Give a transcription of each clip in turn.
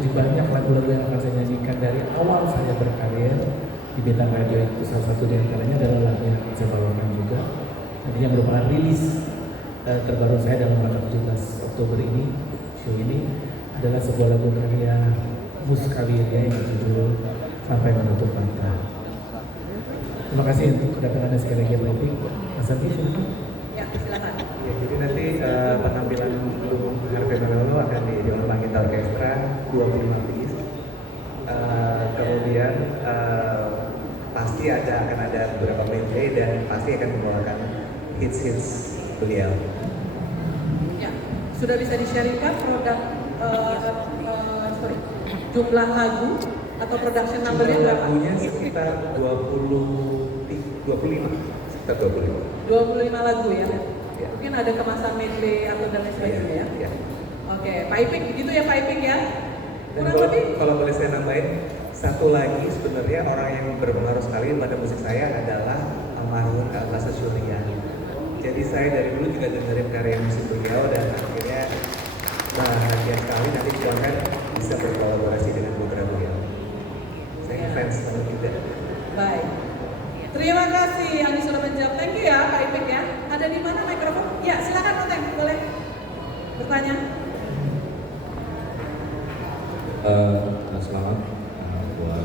Jadi banyak lagu-lagu yang akan saya nyanyikan dari awal saya berkarir di Bintang Radio, itu salah satu di antaranya adalah lagu yang akan saya bawakan juga. Nantinya merupakan rilis terbaru saya dalam tanggal 17 Oktober ini. Show ini adalah sebuah lagu karya Mus Kawirya yang berjudul Sampai Menutup Mata. Terima kasih untuk kedatangan sekali lagi Pak Ipik. Mas Arfi, silakan. Ya, silakan. Ya, jadi nanti penampilan Bung Harvey Malaiholo akan di Dewan Langit Orkestra 25 piece. Kemudian pasti akan ada beberapa medley dan pasti akan membawakan hits-hits beliau. Ya, sudah bisa di-sharingkan jumlah lagu atau production number-nya berapa? Lagunya sekitar 25. Sekitar 25 lagu ya? Ya. Mungkin ada kemasan medley atau dan lain sebagainya ya? Ya. Oke, Pak Ipik, begitu ya Pak Ipik ya? Dan Kurang lebih? kalau boleh saya nambahin, satu lagi sebenarnya orang yang berpengaruh sekali pada musik saya adalah almarhum Elsa Surya. Jadi saya dari dulu juga dengerin karya musik beliau dan akhirnya bahagia sekali nanti bahkan bisa berkolaborasi dengan putra beliau. Saya fans banget juga. Baik. Terima kasih Andi sudah menjawab. Thank you ya Pak Ipik ya. Ada di mana mikrofon? Ya, silakan Oteng, boleh bertanya. Selamat buat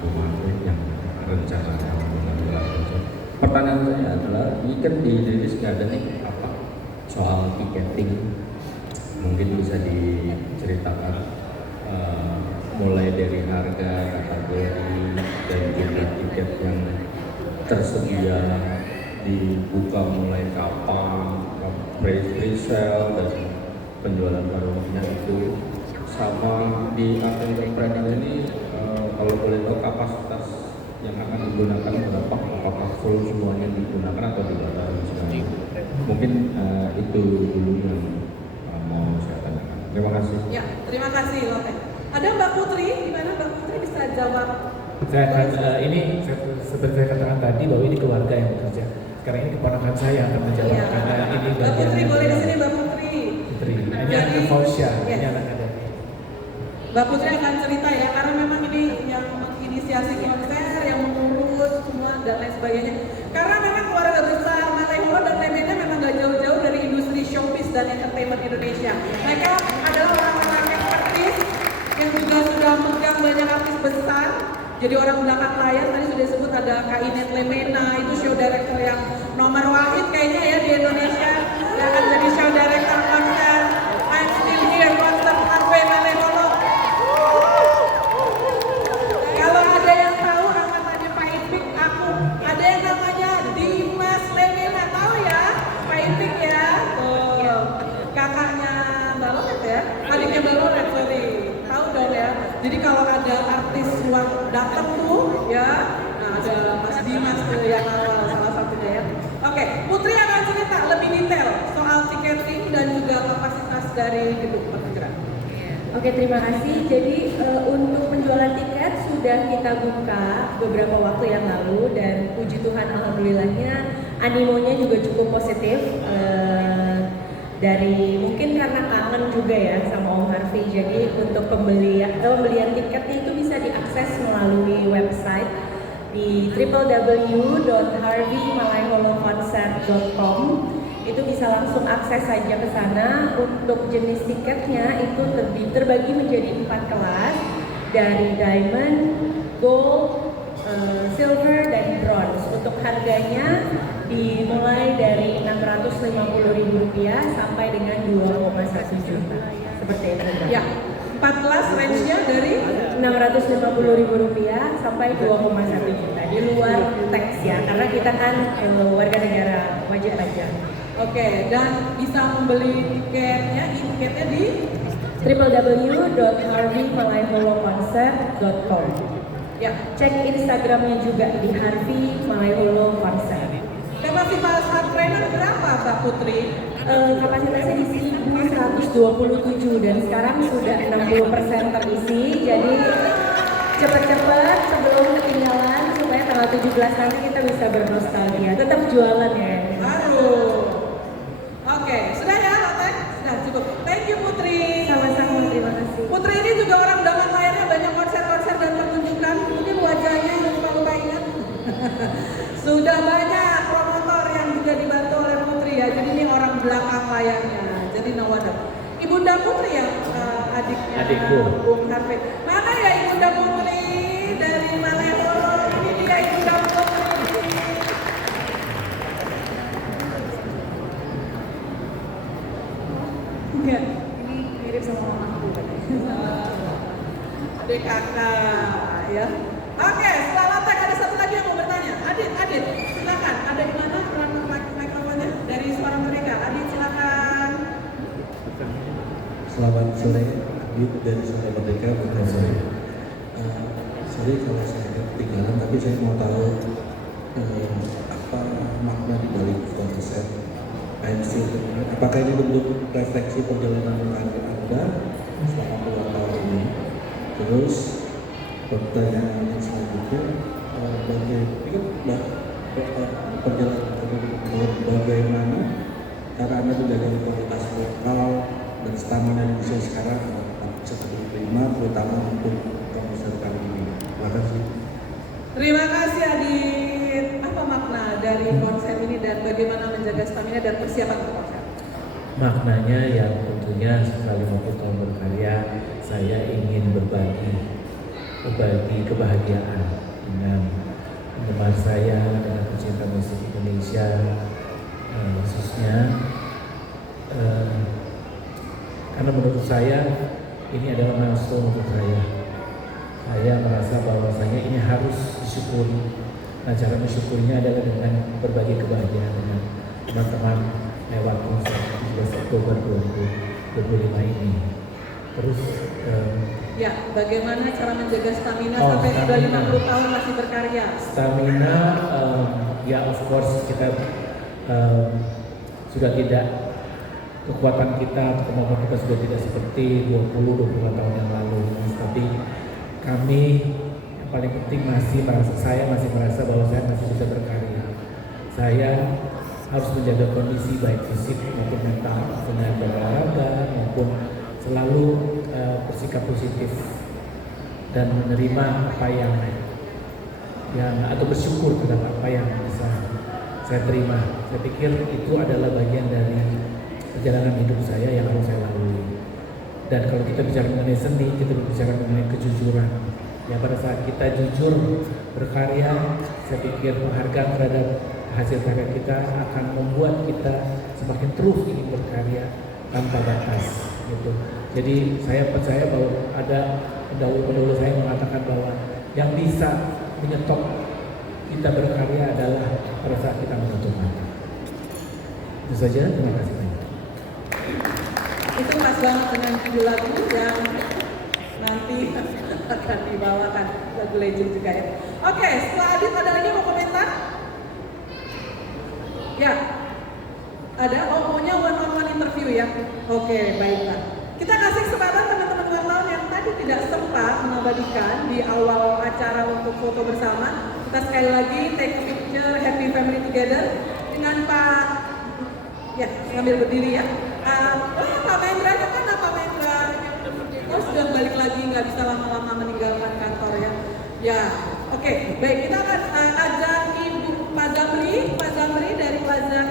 Bu Martin yang rencananya mengambil project. Pertanyaan saya adalah, ini kan dirilis nggak ada nih apa soal tiketing, mungkin bisa diceritakan mulai dari harga, kategori, dan jumlah tiket yang tersedia, dibuka mulai kapan, pre-sale dan penjualan barunya itu, sama di Athena Pride ini kalau boleh tahu kapasitas yang akan digunakan berapa, apakah full semuanya digunakan atau dibatasi misalnya. Mungkin itu dulu yang mau saya tanyakan. Terima kasih. Ya, terima kasih Oteng. Ada Mbak Putri, gimana Mbak Putri bisa jawab? Saya akan, seperti saya katakan tadi bahwa ini keluarga yang bekerja. Sekarang ini keponakan saya yang akan menjawab Ya. karena ini Mbak Putri boleh di sini Mbak Putri. Putri. Ini Jadi, anak Fausya, yes. ini anak ada. Mbak Putri akan cerita ya, karena memang ini yang menginisiasi konser, yang mengurus semua dan lain sebagainya. Karena memang keluarga besar Malaiholo dan lainnya memang gak jauh-jauh dari industri showbiz dan entertainment Indonesia. Mereka adalah orang-orang yang artis yang juga sudah megang banyak artis besar. Jadi orang belakang layar tadi sudah disebut ada Kak Inet Lemena, itu show director yang nomor wahid kayaknya ya di Indonesia, yang akan jadi show director konser I'm Still Here konser Harvey Malaiholo. Kalau ada yang tahu angkatannya Pak Ipik, aku ada yang namanya Dimas Lemena, tahu ya Pak Ipik ya? Tuh, kakaknya Mbak Lolet ya, adiknya Mbak Lolet, sorry, tahu dong ya. Jadi kalau ada artis luar datang tuh ya, nah ada Mas Dimas tuh yang awal salah satunya ya. Oke, Putri akan cerita lebih detail soal tiketing dan juga kapasitas dari gedung pertunjukan. Oke, terima kasih. Jadi untuk penjualan tiket sudah kita buka beberapa waktu yang lalu dan puji Tuhan alhamdulillahnya animonya juga cukup positif. Dari mungkin karena kangen juga ya sama Om Harvey, jadi untuk pembelian tiketnya itu bisa diakses melalui website di www.harveymalaiholoconcert.com. Itu bisa langsung akses saja ke sana. Untuk jenis tiketnya itu terbagi menjadi 4 kelas, dari diamond, gold, silver, dan bronze. Untuk harganya dimulai dari Rp650.000 sampai dengan Rp2,1 juta. Seperti itu. Ya, 4 kelas range-nya dari Rp650.000 sampai Rp2,1 juta. Di luar teks ya, karena kita kan warga negara wajib pajak. Oke, dan bisa membeli tiketnya di www.harveymalaiholoconcert.com. ya. Cek Instagramnya juga di Harvey Malaiholo Concert. Kapasitas hard trainer berapa Mbak Putri? Kapasitasnya di 1.127 dan sekarang sudah 60% terisi. Jadi cepet-cepet sebelum ketinggalan supaya tanggal 17 nanti kita bisa bernostalgia. Tetap jualan ya. Oke, sudah ya Lotte? Sudah cukup. Thank you Putri. Sama-sama, terima kasih. Putri ini juga orang Sudah banyak promotor yang juga dibantu oleh Putri ya. Jadi ini orang belakang layarnya. Jadi no wonder. Ibunda Putri ya, adiknya Adikku. Bung Harvey. Mana ya Ibunda Putri dari Malioboro? Ini dia Ibunda Putri. Enggak, ini mirip sama mamaku. Adik kakak ya. Oke, setelah tag ada satu lagi yang mau bertanya. Adit, silakan. Ada di mana mikrofonnya? Dari suara mereka. Adit, silakan. Selamat sore, Adit dari Suara Merdeka, bukan sore. Sorry kalau saya ketinggalan, tapi saya mau tahu apa makna di balik konsep pensil. Apakah ini bentuk refleksi perjalanan karir Anda selama puluhan tahun ini? Terus pertanyaan yang selanjutnya, bagaimana cara Anda menjaga kualitas vokal dan stamina Indonesia sekarang seperti prima, terutama untuk konser kali ini? Terima kasih. Terima kasih Adit. Apa makna dari konser ini dan bagaimana menjaga stamina dan persiapan untuk konser? Maknanya yang tentunya setelah 50 tahun berkarya, saya ingin berbagi kebahagiaan dengan penggemar saya, dengan pecinta musik Indonesia, khususnya karena menurut saya ini adalah milestone untuk saya. Saya merasa bahwasanya ini harus disyukuri. Nah, cara mensyukurinya adalah dengan berbagi kebahagiaan dengan teman-teman lewat konser 17 Oktober 2025 ini. Terus Ya, bagaimana cara menjaga stamina sampai sudah stamina. 50 tahun masih berkarya? Stamina, ya of course kita sudah tidak, kekuatan kita atau kemampuan kita sudah tidak seperti 20-25 tahun yang lalu. Tapi kami yang paling penting saya masih merasa bahwa saya masih bisa berkarya. Saya harus menjaga kondisi baik fisik maupun mental dengan berolahraga maupun selalu bersikap positif dan menerima apa yang atau bersyukur terhadap apa yang bisa saya terima. Saya pikir itu adalah bagian dari perjalanan hidup saya yang harus saya lalui. Dan kalau kita bicara mengenai seni, kita bicara mengenai kejujuran. Ya, pada saat kita jujur berkarya, saya pikir penghargaan terhadap hasil karya kita akan membuat kita semakin terus ingin berkarya tanpa batas. Gitu. Jadi saya percaya bahwa ada pendahulu saya mengatakan bahwa yang bisa menyetop kita berkarya adalah pada saat kita menutup mata. Itu saja, terima kasih banyak. Itu pas banget dengan judul lagu yang nanti akan dibawakan, lagu legend juga ya. Oke, setelah Adit ada lagi mau komentar? Ya, ada. Maunya one-on-one interview ya. Oke, baiklah. Kita kasih kesempatan teman-teman wartawan yang tadi tidak sempat mengabadikan di awal acara untuk foto bersama. Kita sekali lagi take a picture happy family together dengan Pak, ya sambil berdiri ya. Pak Mendra kan Pak Mendra sudah balik lagi, nggak bisa lama-lama meninggalkan kantor ya. Ya, oke, baik, kita akan ajak Ibu Pak Zamri dari Plaza